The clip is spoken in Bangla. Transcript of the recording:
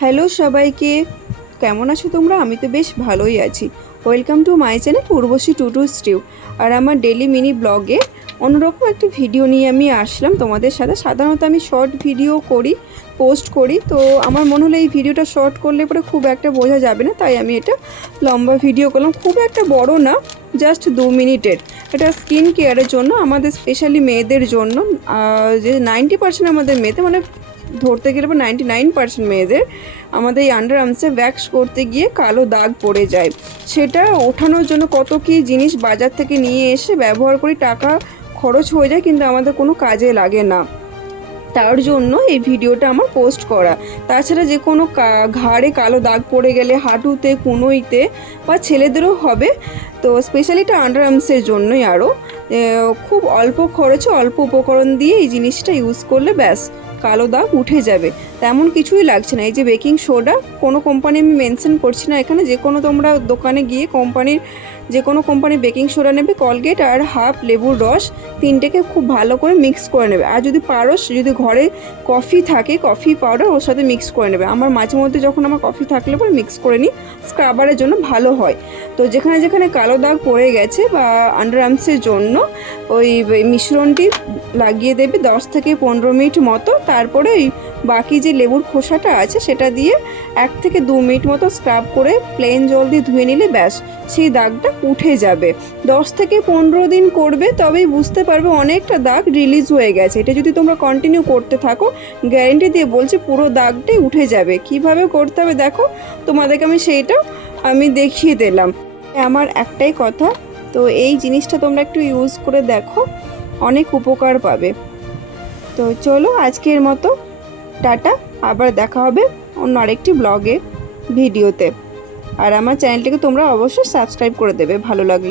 হ্যালো সবাইকে। কেমন আছো তোমরা? আমি তো বেশ ভালোই আছি। Welcome to my channel Urvashi Tutu stew আর আমার ডেলি মিনি ব্লগে অন্যরকম একটা ভিডিও নিয়ে আমি আসলাম। তোমাদের সাথে সাধারণত আমি শর্ট ভিডিও করি পোস্ট করি। তো আমার মনে হলো এই ভিডিওটা শর্ট করলে পরে খুব একটা বোঝা যাবে না, তাই আমি এটা লম্বা ভিডিও করলাম। খুব একটা বড় না জাস্ট দু মিনিটের। এটা স্কিন কেয়ারের জন্য, আমাদের স্পেশালি মেয়েদের জন্য যে নাইনটি পার্সেন্ট আমাদের মেয়েদের মানে ধরতে গেলে বা নাইনটি নাইন পার্সেন্ট মেয়েদের আমাদের এই আন্ডার আর্মসে ভ্যাক্স করতে গিয়ে কালো দাগ পড়ে যায়। সেটা ওঠানোর জন্য কত কী জিনিস বাজার থেকে নিয়ে এসে ব্যবহার করি টাকা খরচ হয়ে যায় কিন্তু আমাদের কোনো কাজে লাগে না। তার জন্য এই ভিডিওটা আমার পোস্ট করা। তাছাড়া যে কোনো ঘাড়ে কালো দাগ পড়ে গেলে হাঁটুতে, কুনোইতে বা ছেলেদেরও হবে। তো স্পেশালি এটা আন্ডার আর্মসের জন্যই আরও খুব অল্প খরচে অল্প উপকরণ দিয়ে এই জিনিসটা ইউজ করলে ব্যাস, কালো দাগ উঠে যাবে। তেমন কিছুই লাগছে না। এই যে বেকিং সোডা কোনো কোম্পানি আমি মেনশন করছি না এখানে। যে কোনো তোমরা দোকানে গিয়ে কোম্পানির যে কোনো কোম্পানির বেকিং সোডা নেবে কলগেট আর হাফ লেবুর রস, তিনটেকে খুব ভালো করে মিক্স করে নেবে। আর যদি পারো যদি ঘরে কফি থাকে কফি পাউডার ওর সাথে মিক্স করে নেবে। আমার মাঝে মধ্যে যখন আমার কফি থাকলে পরে মিক্স করে নিই। স্ক্রাবারের জন্য ভালো হয়। তো যেখানে যেখানে কালো দাগ পড়ে গেছে বা আন্ডার আর্মসের জন্য, ওই মিশ্রণটি লাগিয়ে দেবে দশ থেকে পনেরো মিনিট মতো। তারপরে ওই বাকি যে লেবুর খোসাটা আছে, সেটা দিয়ে এক থেকে দু মিনিট মতো স্ক্রাব করে প্লেন জল দিয়ে ধুয়ে নিলে ব্যাস, সেই দাগটা উঠে যাবে। দশ থেকে পনেরো দিন করবে, তবেই বুঝতে পারবে অনেকটা দাগ রিলিজ হয়ে গেছে। এটা যদি তোমরা কন্টিনিউ করতে থাকো গ্যারেন্টি দিয়ে বলছি পুরো দাগটাই উঠে যাবে। কীভাবে করতে হবে দেখো, তোমাদেরকে আমি সেইটা আমি দেখিয়ে দিলাম। আমার একটাই কথা, তো এই জিনিসটা তোমরা একটু ইউজ করে দেখো, অনেক উপকার পাবে। তো চলো আজকের মতো, টাটা, আবার দেখা হবে অন্য আরেকটি ব্লগে ভিডিওতে আর আমার চ্যানেলটিকে তোমরা অবশ্যই সাবস্ক্রাইব করে দেবে, ভালো লাগলে।